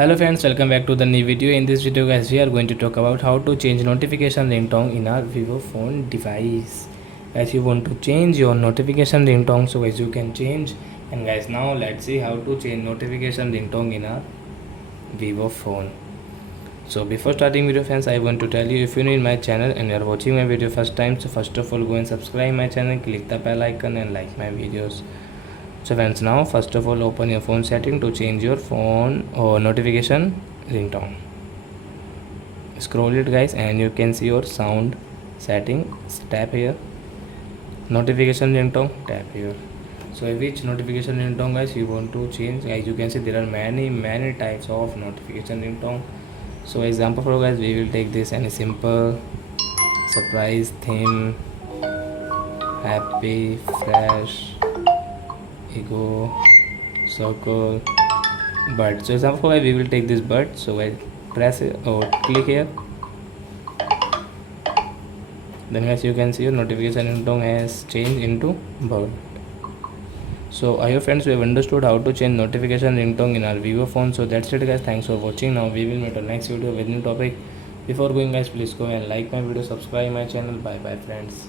Hello friends, welcome back to the new video. In this video guys, we are going to talk about how to change notification ringtone in our Vivo phone device. As you want to change your notification ringtone, so guys you can change. And guys, now let's see how to change notification ringtone in our Vivo phone. So before starting video friends, I want to tell you, if you're new in my channel and you are watching my video first time, so first of all go and subscribe my channel, click the bell icon and like my videos. So friends, now first of all open your phone setting to change your phone or notification ringtone. Scroll it guys and you can see your sound setting. Tap here, notification ringtone, tap here. So which notification ringtone guys you want to change? Guys, you can see there are many types of notification ringtone. So example for guys, we will take this any simple, surprise, theme, happy, fresh, ego, circle, bird. So example we will take this bird. So I press it or click here, then guys you can see your notification ringtone has changed into bird. So I hope friends we have understood how to change notification ringtone in our Vivo phone. So that's it guys, thanks for watching. Now we will meet on next video with new topic. Before going guys, please go and like my video, subscribe my channel. Bye bye friends.